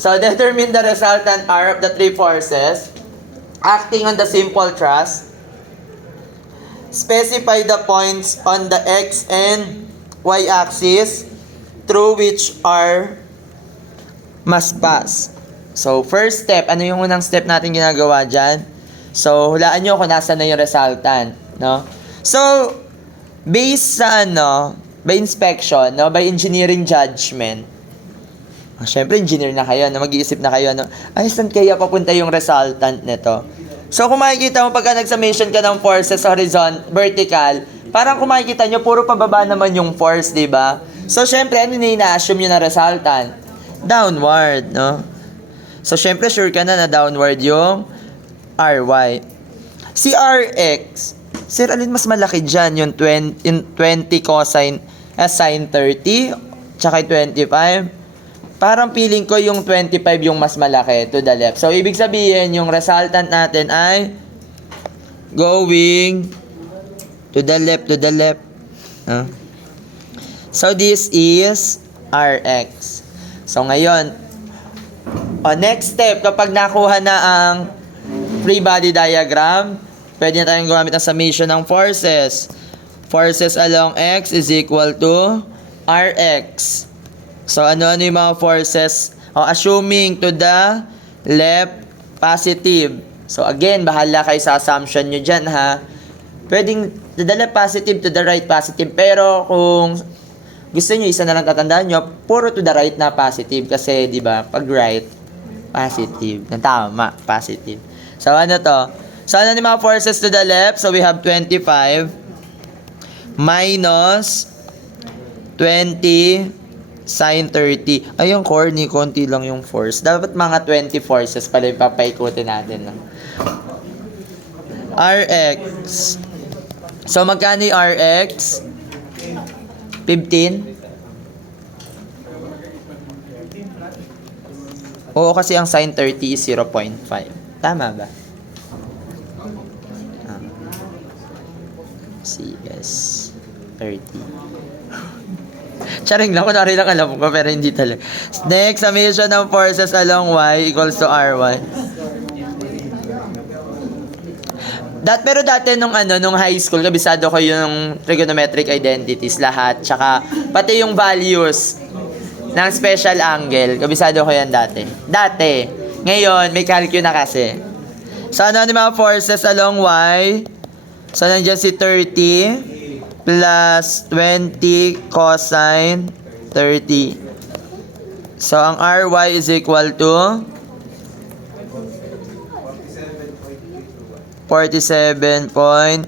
So, determine the resultant R of the three forces acting on the simple thrust. Specify the points on the X and Y axis through which R must pass. So, first step, ano yung unang step natin ginagawa dyan? So, hulaan nyo kung nasa na yung resultant, no? So, based sa by inspection, no, by engineering judgment, syempre engineer na kayo, no, mag-iisip na kayo, no, ay, saan kaya papunta yung resultant nito? So, kung makikita mo pagka nag-summation ka ng forces vertical, parang kung makikita nyo, puro pababa naman yung force, di ba? So, syempre, ano na ina-assume yun na resultant? Downward, no? So, syempre, sure ka na downward yung RY. Si RX, sir, alin mas malaki dyan? Yung 20 cosine sine 30, tsaka 25. Parang feeling ko yung 25 yung mas malaki to the left. So, ibig sabihin, yung resultant natin ay going to the left, So, this is RX. So, ngayon, next step, kapag nakuha na ang free body diagram, pwede na tayong gumamit ng summation ng forces. Forces along X is equal to RX. So, ano yung mga forces? Assuming to the left, positive. So, again, bahala kayo sa assumption nyo dyan, ha? Pwedeng to the left, positive, to the right, positive. Pero, kung gusto nyo, isa na lang tatandaan nyo, puro to the right na positive. Kasi, di ba, pag right, positive. Tama, positive. So, ano to? So, ano yung mga forces to the left? So, we have 25 minus 20 sine 30. Ayun, corny, konti lang yung force. Dapat mga 20 forces pala yung papaikutin natin. No? RX. So, magkano yung RX? 15? Oo, kasi ang sine 30 is 0.5. Tama ba? CS 30. Charing lang, kunwari lang alam ko, pero hindi talaga. Next, summation ng forces along Y equals to R1. Pero dati nung high school, kabisado ko yung trigonometric identities lahat, tsaka pati yung values ng special angle, kabisado ko yan dati. Ngayon, may calculus na kasi. So, ano yung mga forces along Y? So, nandiyan si 30 plus 20 cosine 30. So, ang RY is equal to 47 point.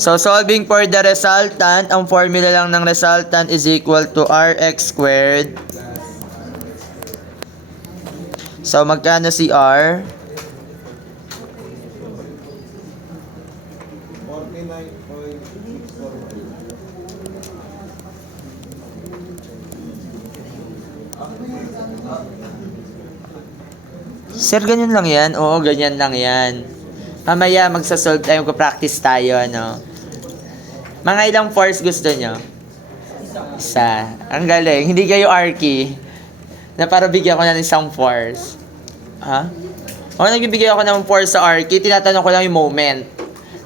So, solving for the resultant, ang formula lang ng resultant is equal to RX squared. So, magkano si R? Sir, ganyan lang yan? Oo, ganyan lang yan. Mamaya magsasolve tayo, magpa-practice tayo, ano? Mga ilang force gusto nyo? Isa. Ang galing. Hindi kayo arky na para bigyan ko ng isang force. Ha? O, nagbibigay ako ng force sa arky, tinatanong ko lang yung moment.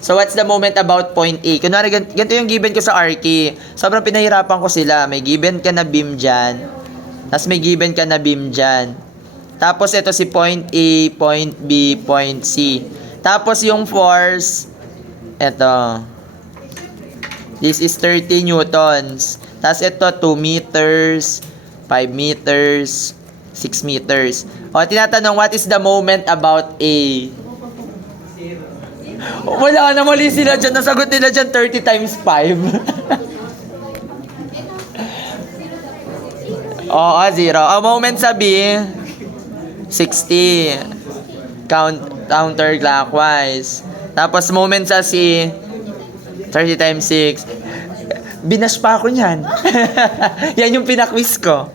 So, what's the moment about point A? Kunwari, ganito yung given ko sa arky. Sobrang pinahirapan ko sila. May given ka na beam dyan. Tapos may given ka na beam dyan. Tapos ito si point A, point B, point C. Tapos yung force, ito. This is 30 newtons. Tapos ito 2 meters, 5 meters, 6 meters. O, tinatanong, what is the moment about A? Wala na, mali sila dyan. Nasagot nila dyan 30 times 5. Oo, 0. Ang moment sa B, 60. Counterclockwise. Tapos moment sa C, 30 times 6. Binash pa ako niyan. Yan yung pinakwiz ko.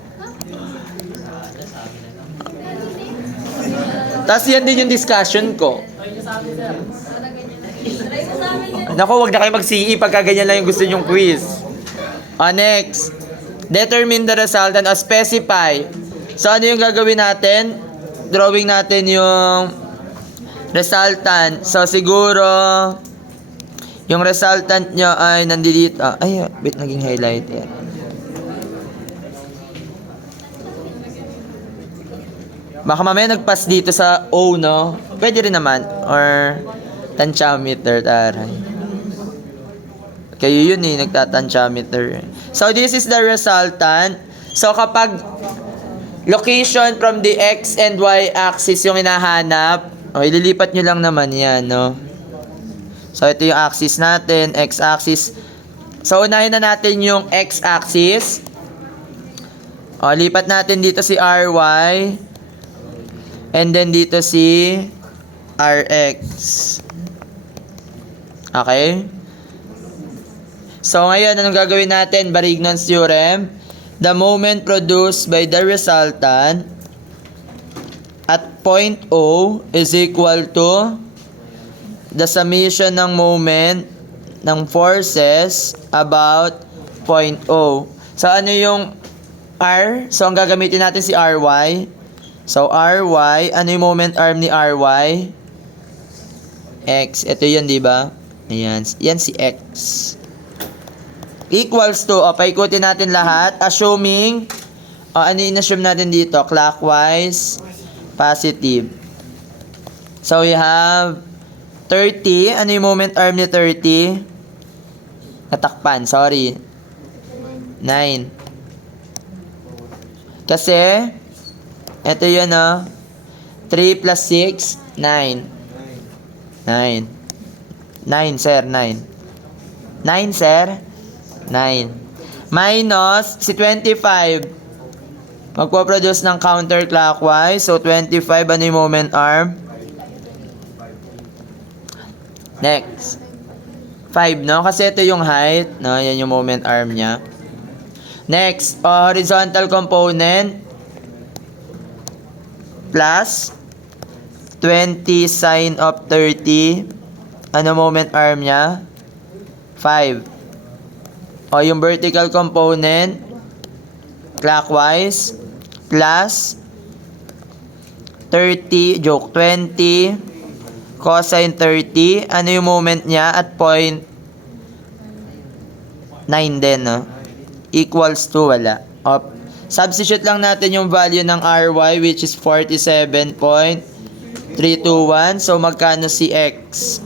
Tapos yan din yung discussion ko. Naku, wag na kayo mag-CE pagka ganyan lang yung gusto nyong quiz. Next. Determine the resultant o specify. So, ano yung gagawin natin? Drawing natin yung resultant. So, siguro, yung resultant nyo ay nandito. Ay, wait, naging highlighter. Baka mamaya nag-pass dito sa O, no? Pwede rin naman. Or, tantiometer, taray. Kayo yun eh, nagtatantiometer. So, this is the resultant. So, kapag location from the X and Y axis yung hinahanap, ililipat nyo lang naman yan, no? So, ito yung axis natin, X axis. So, unahin na natin yung X axis. Lipat natin dito si RY. And then dito si RX. Okay? So, ngayon, anong gagawin natin? Barignon's theorem. The moment produced by the resultant at point O is equal to the summation ng moment ng forces about point O. So, ano yung R? So, ang gagamitin natin si RY. So, RY, ano yung moment arm ni RY? X. Ito yun, di ba? Ayan. Yan si X. Equals to, paikutin natin lahat. Assuming, ano yung assume natin dito? Clockwise, positive. So, we have 30. Ano yung moment arm ni 30? Natakpan, sorry. 9. Kasi, ito yun, 3 plus 6, 9. 9. 9, sir, 9. 9, sir. 9. Minus, si 25. Magpo-produce ng counterclockwise. So, 25, ano yung moment arm? Next. 5, no? Kasi ito yung height, no? Yan yung moment arm niya. Next, horizontal component. Plus 20 sine of 30. Ano moment arm niya? 5. Yung vertical component clockwise plus 30, 20 cosine 30. Ano yung moment niya at point 9 din, no? Equals to wala. Substitute lang natin yung value ng RY which is 47.321. So, magkano si X?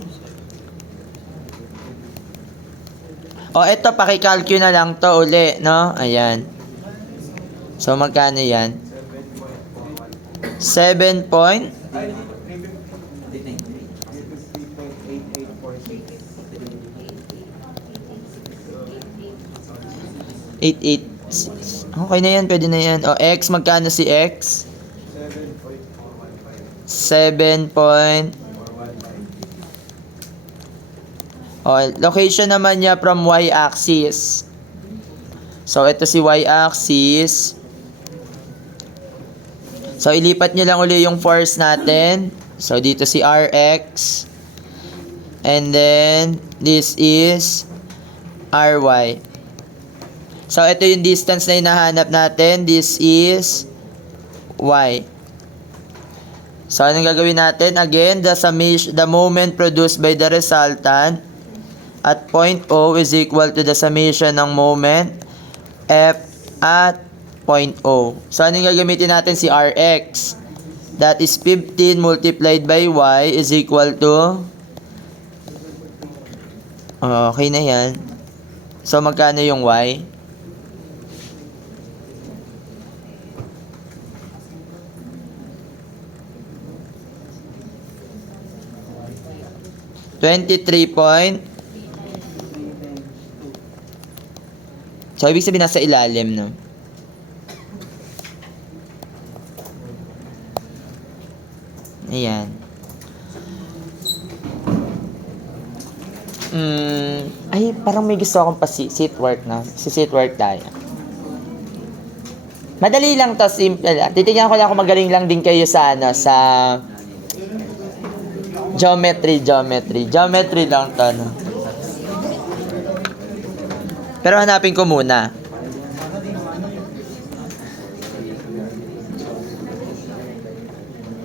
Ito, pakicalculate na lang to uli, no? Ayan. So, magkano yan? 7 point? 886. Okay na yan, pwede na yan. X, magkano si X? 7 point. Location naman niya from Y-axis. So, ito si Y-axis. So, ilipat nyo lang uli yung force natin. So, dito si RX. And then, this is RY. So, ito yung distance na hinahanap natin. This is Y. So, anong gagawin natin? Again, the moment produced by the resultant at point O is equal to the summation ng moment F at point O. So, anong gagamitin natin? Si RX. That is 15 multiplied by Y is equal to... Okay na yan. So, magkano yung Y? 23 point. So, ibig sabihin nasa ilalim, no? Ayan. Ay, parang may gusto akong seat work na. Seat work tayo. Madali lang to, simple lang. Titignan ko lang kung magaling lang din kayo sa sa geometry lang to, no? Pero hanapin ko muna.